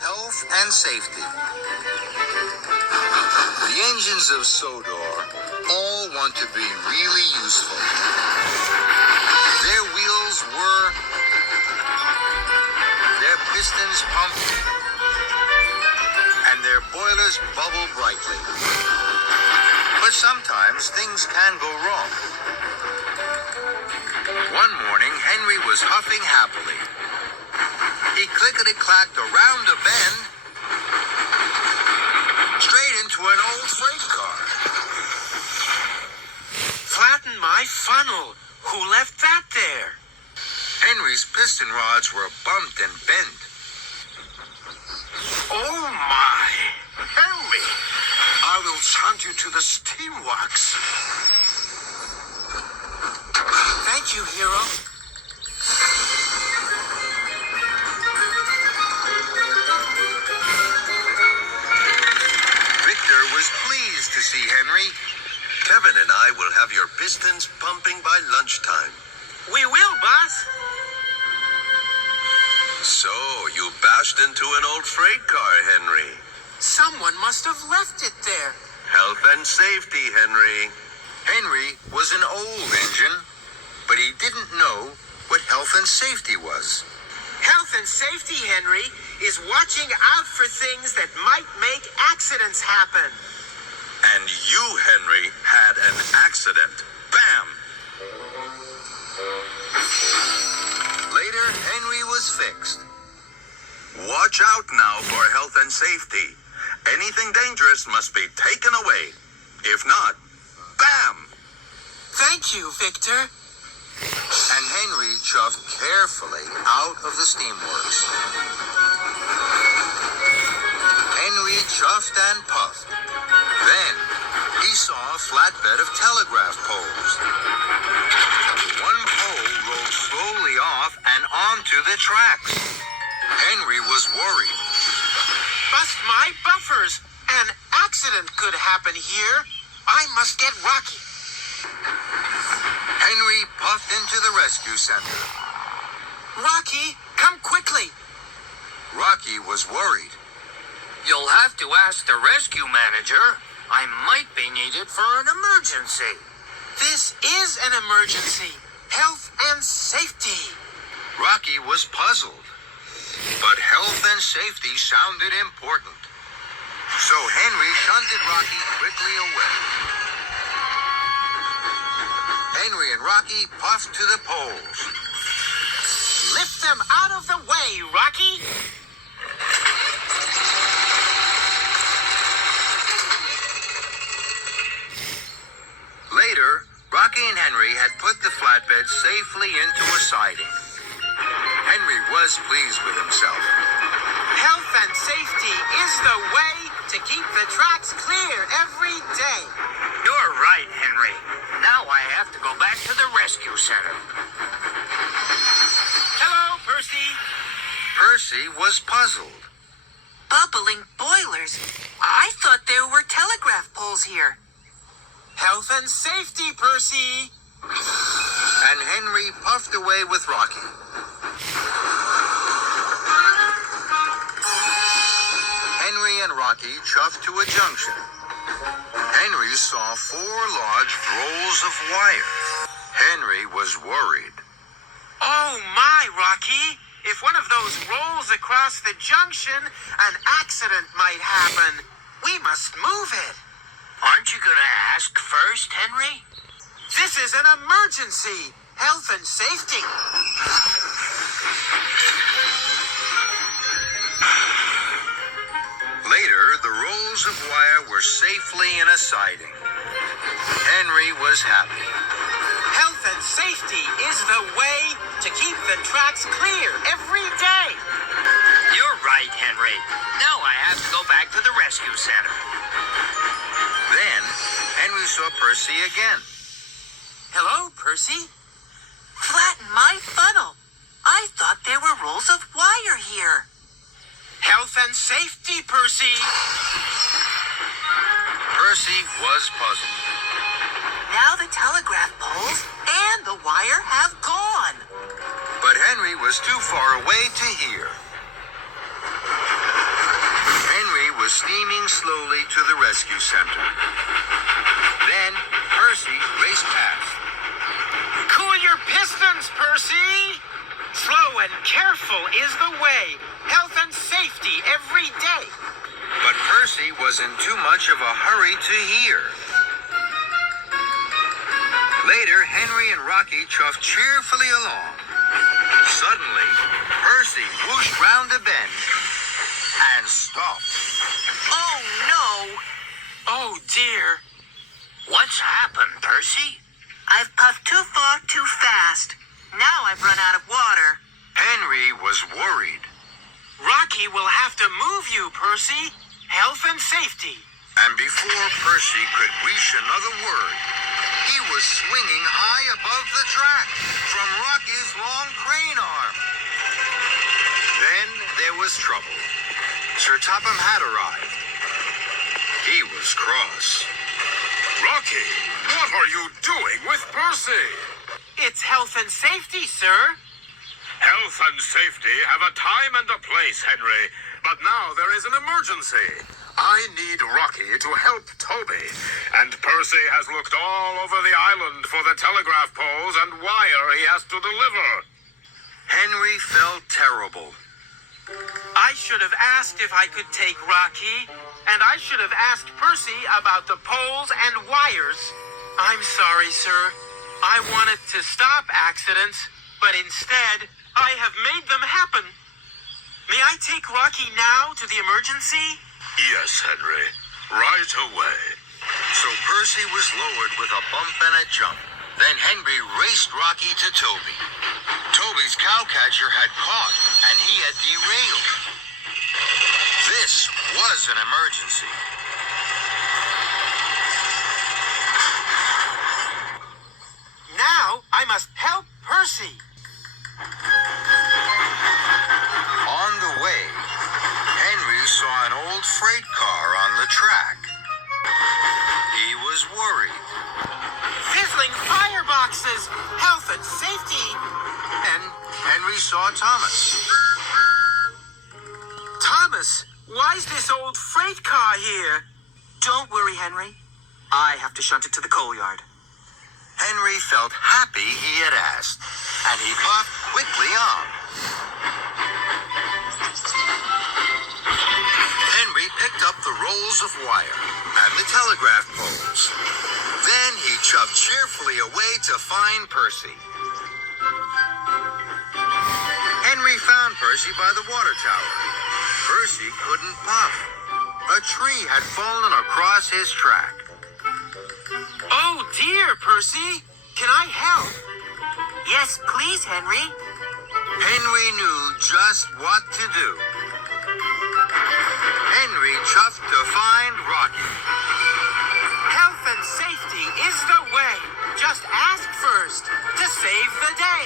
health and safety. The engines of Sodor all want to be really useful. Their wheels whir, their pistons pump, and their boilers bubble brightly. But sometimes things can go wrong. One morning, Henry was huffing happily. He clickety-clacked around a bend, straight into an old freight car. Flatten my funnel. Who left that there? Henry's piston rods were bumped and bent. Oh, my. Henry, I will send you to the steamworks. Thank you, hero. Victor was pleased to see Henry. Kevin and I will have your pistons pumping by lunchtime. We will, boss. So, you bashed into an old freight car, Henry. Someone must have left it there. Health and safety, Henry. Henry was an old engine, but he didn't know what health and safety was. Health and safety, Henry, is watching out for things that might make accidents happen. And you, Henry, had an accident. Bam! Later, Henry was fixed. Watch out now for health and safety. Anything dangerous must be taken away. If not, bam! Thank you, Victor. And Henry chuffed carefully out of the steamworks. Henry chuffed and puffed. Then he saw a flatbed of telegraph poles. One pole rolled slowly off and onto the tracks. Henry was worried. Bust my buffers. An accident could happen here. I must get Rocky. Henry puffed into the rescue center. Rocky, come quickly. Rocky was worried. You'll have to ask the rescue manager. I might be needed for an emergency. This is an emergency. Health and safety. Rocky was puzzled, but health and safety sounded important. So Henry shunted Rocky quickly away. Henry and Rocky puffed to the poles. Lift them out of the way, Rocky. Later, Rocky and Henry had put the flatbed safely into a siding. Henry was pleased with himself. Health and safety is the way to keep the tracks clear every day. You're right, Henry. Now I have to go back to the rescue center. Hello, Percy. Percy was puzzled. Bubbling boilers? I thought there were telegraph poles here. Health and safety, Percy. And Henry puffed away with Rocky. Henry and Rocky chuffed to a junction. Henry saw 4 large rolls of wire. Henry was worried. Oh, my, Rocky. If one of those rolls across the junction, an accident might happen. We must move it. Aren't you gonna ask first, Henry? This is an emergency. Health and safety. Later, the rolls of wire were safely in a siding. Henry was happy. Health and safety is the way to keep the tracks clear every day. You're right, Henry. Now I have to go back to the rescue center. Then, Henry saw Percy again. Hello, Percy. Flatten my funnel. I thought there were rolls of wire here. Health and safety, Percy. Percy was puzzled. Now the telegraph poles and the wire have gone. But Henry was too far away to hear. was steaming slowly to the rescue center. Then Percy raced past. Cool your pistons, Percy! Slow and careful is the way. Health and safety every day. But Percy was in too much of a hurry to hear. Later, Henry and Rocky chuffed cheerfully along. Suddenly, Percy whooshed round a bend and stopped. Oh, no. Oh, dear. What's happened, Percy? I've puffed too far too fast. Now I've run out of water. Henry was worried. Rocky will have to move you, Percy. Health and safety. And before Percy could reach another word, he was swinging high above the track from Rocky's long crane arm. Then there was trouble. Sir Topham had arrived. He was cross. Rocky, what are you doing with Percy? It's health and safety, sir. Health and safety have a time and a place, Henry. But now there is an emergency. I need Rocky to help Toby. And Percy has looked all over the island for the telegraph poles and wire he has to deliver. Henry felt terrible. I should have asked if I could take Rocky, and I should have asked Percy about the poles and wires. I'm sorry, sir. I wanted to stop accidents, but instead, I have made them happen. May I take Rocky now to the emergency? Yes, Henry. Right away. So Percy was lowered with a bump and a jump. Then Henry raced Rocky to Toby. Toby's cowcatcher had caught, and he had derailed. This was an emergency. Now, I must help Percy. On the way, Henry saw an old freight car on the track. He was worried. Sizzling fireboxes, health and safety. Then Henry saw Thomas. Thomas, why's this old freight car here? Don't worry, Henry. I have to shunt it to the coal yard. Henry felt happy he had asked, and he puffed quickly on. Henry picked up the rolls of wire and the telegraph poles. Then he chuffed cheerfully away to find Percy. Henry found Percy by the water tower. Percy couldn't puff. A tree had fallen across his track. Oh dear, Percy. Can I help? Yes, please, Henry. Henry knew just what to do. Henry chuffed to find Rocky. Health and safety is the way. Just ask first to save the day.